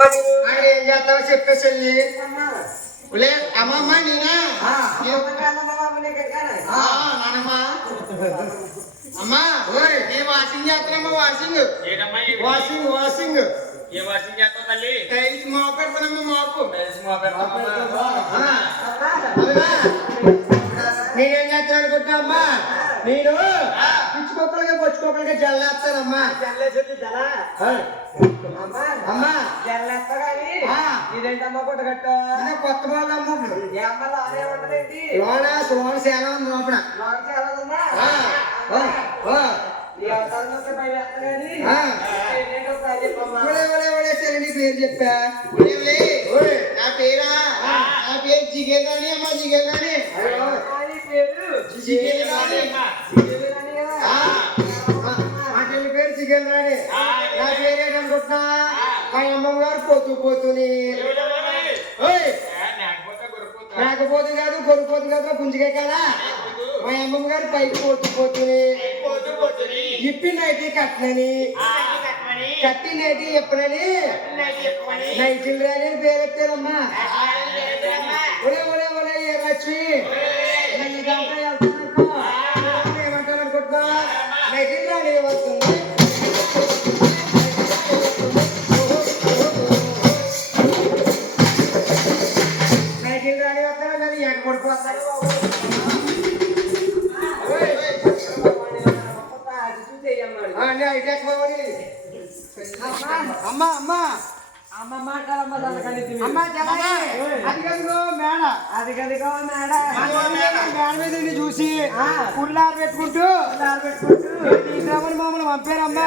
ఏం చేస్తావో చెప్పేసి అమ్మమ్మ నేనా నానమ్మ అమ్మా నేను వాషింగ్ చేస్తున్నామ్మా వాషింగ్ వాషింగ్ వాషింగ్ ఏ వాషింగ్ చేస్తావు తల్లి? టైల్స్ మోపు పెడతానమ్మా మోపు నేనేం చేస్తాను అనుకుంటున్నామ్మా నేను పిచ్చుకోకలుగా పొచ్చుకోకలుగా జల్లేస్తానమ్మా అమ్మా ఇదేంటమ్మా పుట్టగట్టు కొత్త వాళ్ళు అమ్మ లోన లోన సేన ఉంది లోపల పేరు చెప్పా నా పేరా నా పేరు జిగేదాని అమ్మా జిగేదాని మా చెల్లి పేరు జిగేదాని నా పేరేటనుకుంటున్నా మా అమ్మమ్మ గారు పోతూని లేకపోతే కాదు కొనుక్కోదు కదా గుంజుకే కదా మా అమ్మమ్మ గారు పైకి పోతూని ఇప్పి నైటీ కట్టనని కట్టి నైటీ ఎప్పుడని నైటీలు రాని పేరు ఎత్తారమ్మా ఒరే ఒరే ఒరే లక్ష్మి ఏమంటారు అనుకుంటున్నా నైటీలు రాని వస్తుంది నైటీలు రాని వస్తారా కానీ ఎక్కడిపోతారు అయితే అమ్మా అమ్మా అమ్మ మాట్లాడమ్మ అమ్మా అది కదుగో మేడ అది కదిగో మేడ మేడ మీద చూసి పుల్లారు పెట్టుకుంటూ మమ్మల్ని పంపారమ్మా